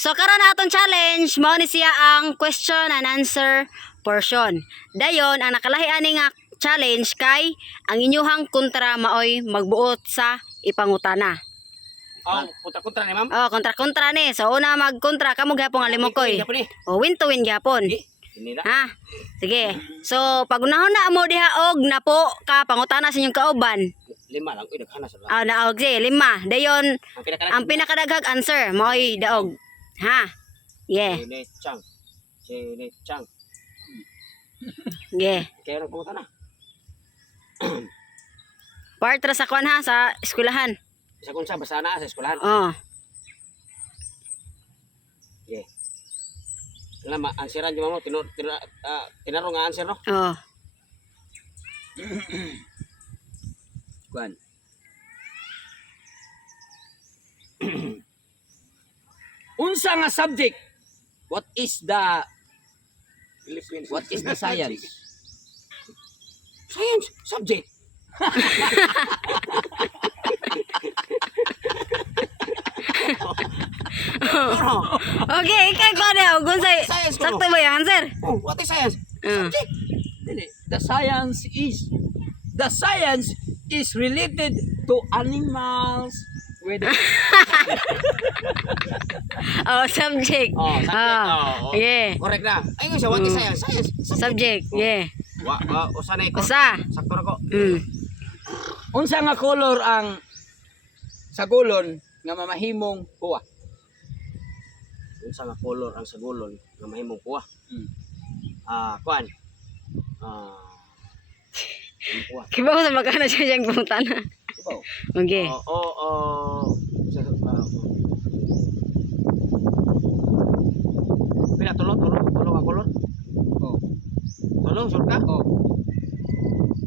So karon atong challenge mao ni siya ang question and answer portion. Dayon ang nakalahi ani nga challenge kay ang inyuhang kontra maoy magbuot sa ipangutana. Oh, kontra ni ma'am. Oh, kontra ni. So una magkontra kamo gyapon nga limokoy. Gapon eh. Oh, win to win gyapon. Hindi na. Ha? Sige. So pag unahon na mo diha og napo ka pangutana sa inyong kauban. 5 lang. Uy, naghana sa lang. Ah, naog sige, 5. Dayon ang pinakadaghag answer maoy daog. Ha? Yeah. Chang. Chang. Yeah. Kaya rin pumunta na. Part ra sa kwan ha sa eskwelahan. Isa kung sa basta na sa eskwelahan. Oh. Yeah. Kailan ma-answeran yung mo. Tinarong nga answer, no? Oh. Kuan. Unsa nga subject? What is the science? Science subject. Okay, ikay ko na og unsay Science ko, no? sakto ba yung answer? Oh, what is science? Subject. Dili. The science is related to animals with Oh, subject. Oh, subject. Oh, oh. Yeah. Correct na. Ayun siya, what is science? Science. Subject. Yeah. Usa na ko. Usa. Sakto na ko. unsa nga color ang sagulon nga mamahimong buwa. Unsa nga color ang sagulon nga mahimong kuha? Kuan. Kuha. Kibaw sa magkano siya siyang pangutana. Diba? Okay. Pila tulong ang color? Oh. Tulong sure ka? Oh.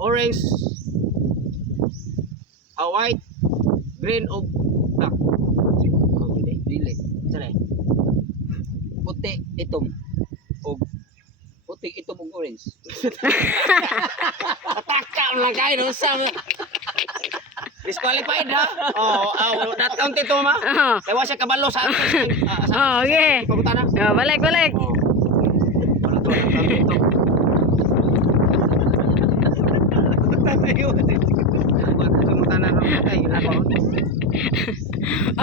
Orange, white, green o black. Dili. Sare. Puti itom. Og puti itom og orange. Ataka lang kayo no sa. Disqualified ha? Not count ito ma. Oh. Kaya siya kabalo sa Oh, okay. pagutana. Oh, balik. Wala to ito. Pagutana ro kay ginagawa.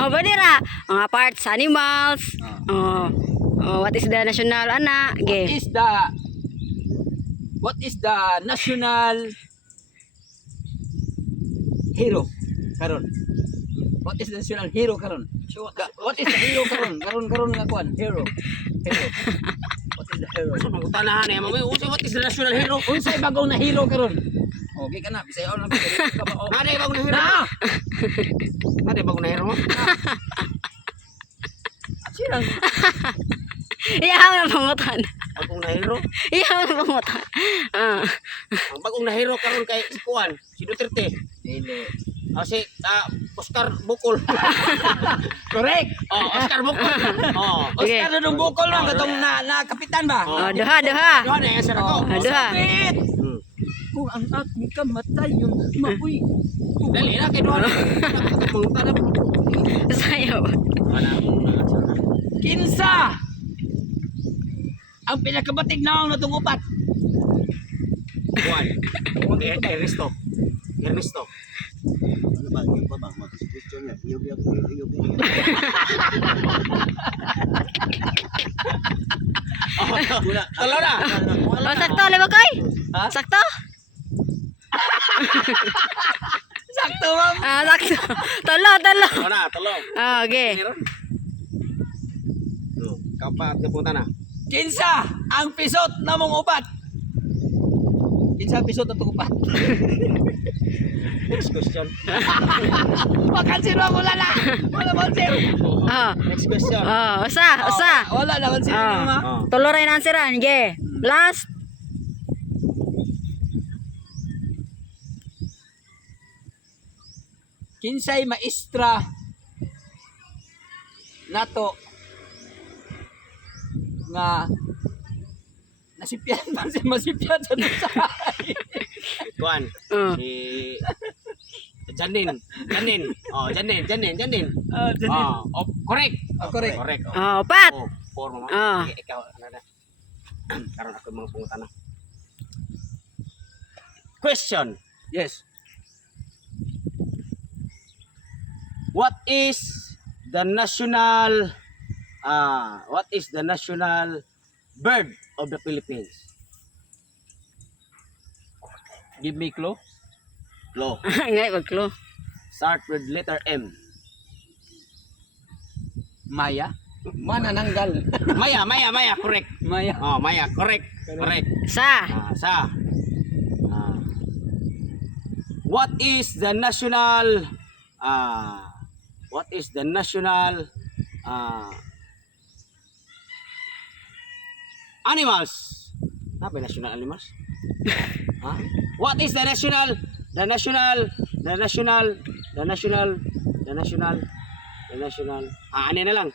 Oh, badira. Mga parts animals. Oh. Oh, what is the national ana? Okay. What is the national hero karon? What is the national hero karon? What is the hero karon? Karon nga kuan, hero. What is the hero? Sa pagutana ni mo, what is the national hero? Unsay bagong na hero karon? Okay ka na, bisayon lang ka ba? Ada bagong na hero. Na! Ada bagong na hero. Sirang Iyaw na pangutana. Bagong na hero. Iyaw na pangutana. Ah. Ang bagong na hero karon kay si Kuan, si Duterte. dili. Si Oscar Bukol. Correct. Oscar Bukol. Okay. Oscar nung bukol lang katong na kapitan ba? Oh, duha. Ano na yung ako? Duha. Sakit! Kung ang aking kamatay yung mabuy. Dali na kay Duhan. Mangutana po. Sayo. Kinsa ang pinakabatig na ang natungupat. Kuan. Ernesto. Ano ba? Yung pa ba? Mag-question niya. Iyog. Talo na. Oh, sakto, lima koy? Ha? Sakto? Sakto, ma'am. Ah, sakto. Talo. Talo. Ah, okay. Kapat na punta na. Kinsa ang pisot na mong upat. Kinsa ang pisot na mong upat. Next question. Makansin mo mula na. Wala makansin. Ah. Next question. Oh, usa. Wala na makansin mo, ma. Tulo rin answeran. Okay. Last. Kinsay maestra nato nga nasipyan man si masipyan sa dusay. Kuan. Oh. Si Janin. Oh, Janin. Oh, correct. Correct. Correct. Oh, upat. Oh, four mo. Ah. Ikaw ano na. Karon ako mga pungutana. Question. Yes. What is the national bird of the Philippines? Give me clue. Lo. Ngay pagklo. Start with letter M. Maya. Manananggal. Maya, correct. Maya. Oh, Maya, correct. Correct. Sa. What is the national animals? Apa yung national animals? Ha? What is the national ano na lang.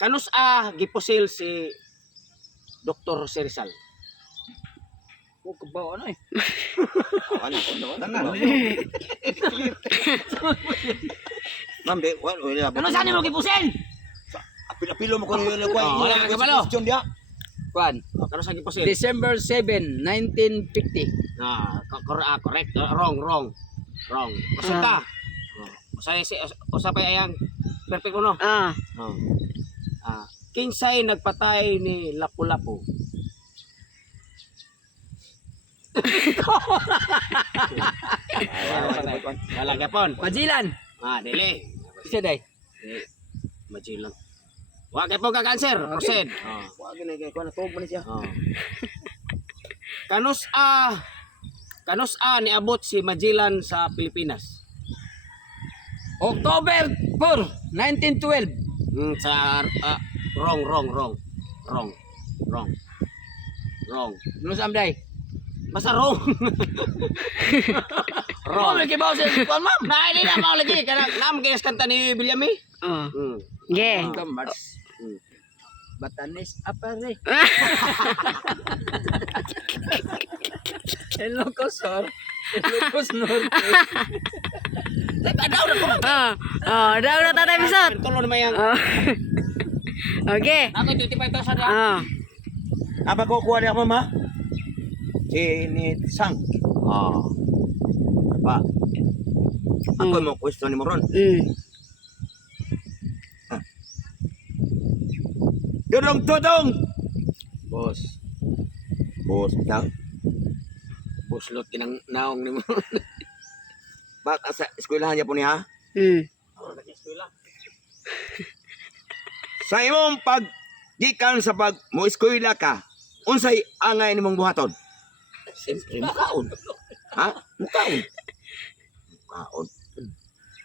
Kanus gipusil si Dr. Jose Rizal. Oh, kabaw ano eh. Mambe, wala. Ano saan mo gipusin? Apil-apilo mo ko yung lakway. Wala ka balo. Question dia. Kuan. Kanus gipusil. December 7, 1950. Correct. Wrong. Resulta. Usapay ayang perfect uno. Kinsay nagpatay ni Lapu-Lapu? Wala gapon. Majilan. Dili. Isa day. Majilang. Wa gapon ka cancer. Proceed. Wag na kay kuan tog man siya. Kanus niabot si Magellan sa Pilipinas. October 4, 1912. Wrong. Ano saan day? Basta wrong. Oh, may kibaw sa kuan ma'am. Hindi na mo lagi. Kanang ginas kanta ni Bilyami. Oh. Yeah. Mars. Batanes apare. Hello ko sir. Hello ko norte. Daw na tatay episode. Tulo naman yan. Okay. Ako 25,000 na. Aba ko kuha niya mama. Ni Sang. Ba. Ako mo question ni mo ron. Dudong. Boss. Bitaw. Buslot kinang naong ni mo. Bak sa eskwelahan niya po niya. Sa imong paggikan sa pag mo eskwela ka, unsay angay nimong buhaton? Siyempre, mukaon. Ha? Mukaon.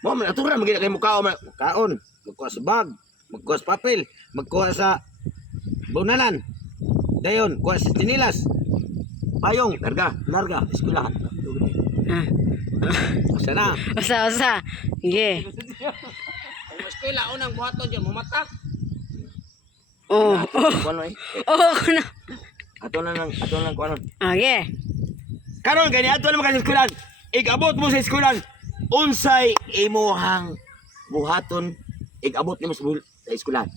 Mo man atura magina kay mukaon. Magkuha sa bag, magkuha sa papel, magkuha sa bunalan. Dayon, kuha sa tinilas. Payong, larga, eskwelahan. Sana. Usa. Yeah. Kung eskwela unang buhaton diyan mamata. Kuano eh? Kuno. Ato lang kuano. Yeah. Karon gani ato naman sa eskwelahan. Igabot mo sa eskwelahan. Unsay imuhang buhaton igabot nimo sa eskwelahan.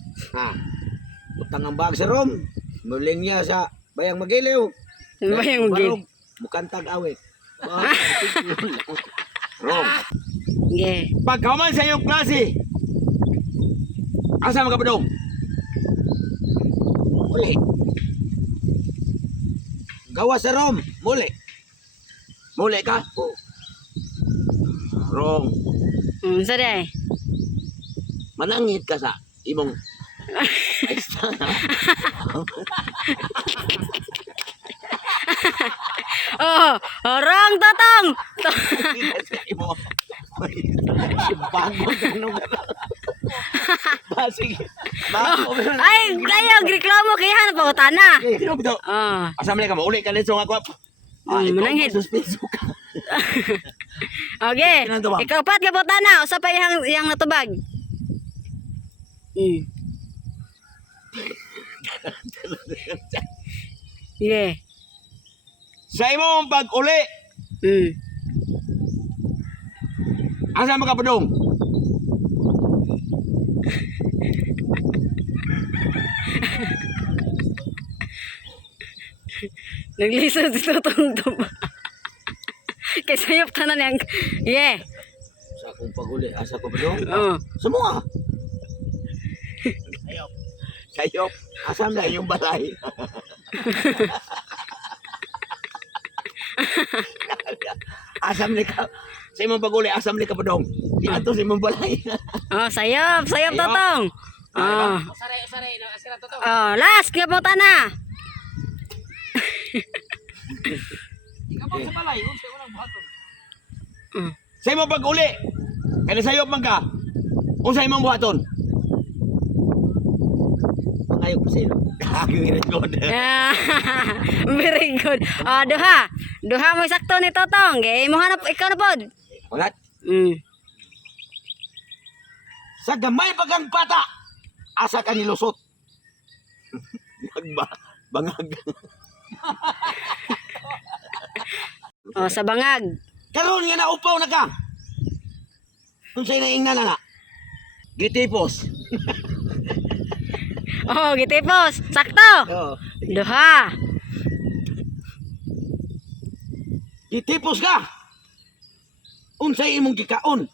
Utang ang bag sa room. Muling niya sa Bayang Magiliw. Bayang Magiliw. Mukantag awit. Wrong. Yeah. Pagkaman sa iyong klase, asa magkabadong? Muli. Gawa sa room. Muli ka? Wrong. Sa day. Manangit ka sa imong Wrong totong. Bago ganun. Sige. Ay, kayo reklamo kaya na pangutana. Sino bitaw? Asa man ka mauli ka nito nga ko. Mananghid. Suspenso ka. Okay. Kinang tubag. Ikaw pat kaputana, usa pa yang natubag. Yeah. Sa imong pag-uli, Asa mo ka padong? Naglisod si Totong Tuba. Kay sayop tanan yang. Yeah. Sa akong paguli, asa ko padong? Oh. Semua. Sayop. Sayop. Asam na yung balay. Asam ni ka. Sa imong paguli, asam ni ka padong. Di ato sa imong balay. Oh, sayop, sayop Sayop. Totong. Oh. Saray, asira to. Oh, last gabutan na. Ikaw sa balay, unsay unang buhaton? Sa imong pag-uli, kaya sayop man ka, kung sa imong buhaton. Pangayog pa sa'yo. Very good. Ah, very good. Oh, duha. Duha mo sakto ni Totong. Gay mo hanap ikaw na pod. Ulat, Sa gamay bagang bata. asa ka nilusot. Bangag. Oh, sa bangag. Karon nga naupaw na ka. Kung sa'yo naingnan na nga. Gitipos. Oh, gitipos. Sakto. Oh. Duha. Gitipos ka. Unsay imong gikaon.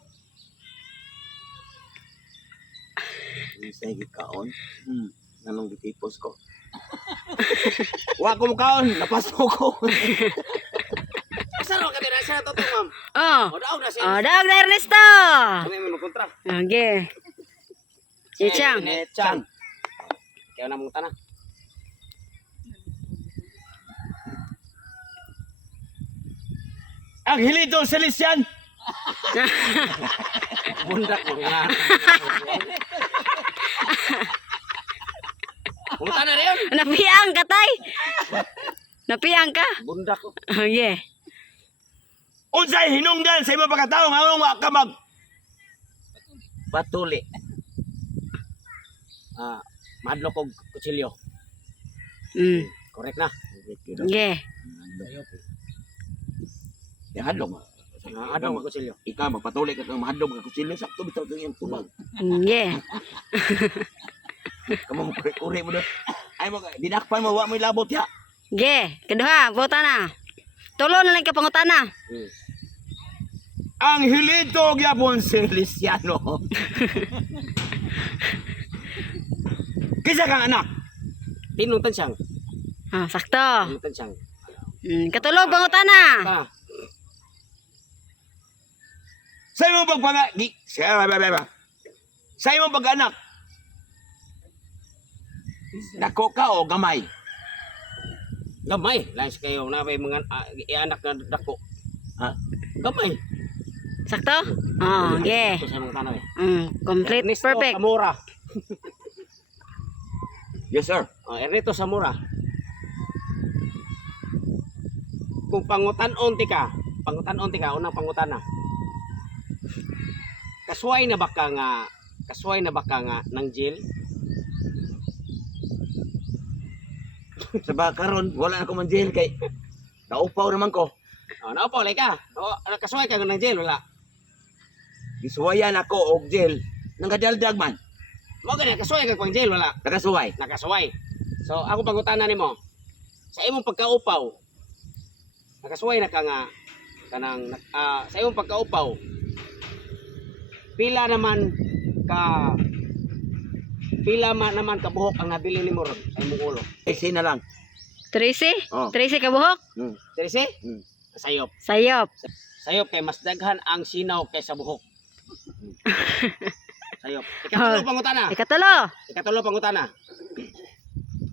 Unsay gikaon? Nanong gitipos ko. Wa ko mukaon, napaso ko. Asara ka din, asira to ma'am. Oh. O daw na siya. Oh, daog na Ernesto. Ano yung kontra? Okay. Ichang. Chang. Kaya na mong tanah. Ang hilito Celestian. Bundak mo nga. Punta na rin. Napiang ka, tay. Napiang ka. Bundak ko. Oh, yeah. Unsay hinungdan sa imong pagkatao nga wa ka mag patuli. Madlo kog kutsilyo. Correct na. Yeah. Ya hadlok. Adong mo kutsilyo. Ika magpatuli ka kang mahadlok ka kutsilyo sakto bitaw iyang tubag. Yeah. Kamo kuri mo do. Ay mo dinakpan mo wa mo labot ya. Yeah. Kedua, buta na. Tulo na lang ka pangutana. Ang hilito gyapon Celestiano. Kisa kang anak. Tinutan siyang. Ah, sakto. Tinutan siyang. Katulog pangutana. Pa. Sa imong sa imong pag-anak. Dako ka o gamay? Gamay. Lais kayo na may mga ianak na dako. Ha? Gamay. Sakto? Oh, yeah. Ito sa mga tanaw eh. Complete. Ernesto Perfect. Zamora. Yes sir. Ernesto Zamora. Kung pangutan-on ti ka, unang pangutana. Kasway na ba ka nga ng jail? Sa karon wala na ko man jail kay naupaw naman ko. Naupaw lay ka. Kasway ka nga ng jail wala. Gisuwayan ako og jail. Nangadaldag man. Mo gani kasway ka pang jail wala. Nakasuway. Nakasway. So ako pangutana nimo. Sa imong pagkaupaw, nakasway na ka nga kanang sa imong pagkaupaw. Pila naman naman kabuhok ang nabili nimo ron sa imong ulo. Kasi na lang. 13? Oh. 13 ka buhok? Terese? Hmm. Sayop. Sayop. Sayop kay mas daghan ang sinaw kaysa buhok. Sayop. Ikatulo pangutana. Ikatulo. Ikatulo pangutana.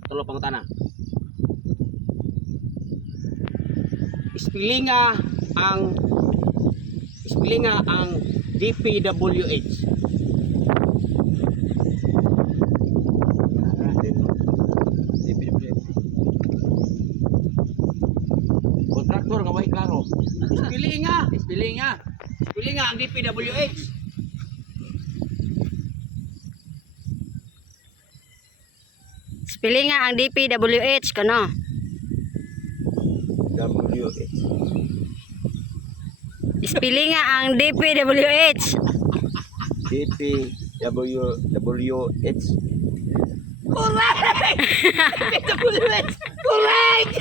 Ikatulo pangutana. Ispilinga ang DPWH. Kontraktor nga way klaro. Ispilinga ang DPWH. Spelling nga ang DPWH kono. WH. Spelling nga ang DPWH. DPWH. Correct! Correct!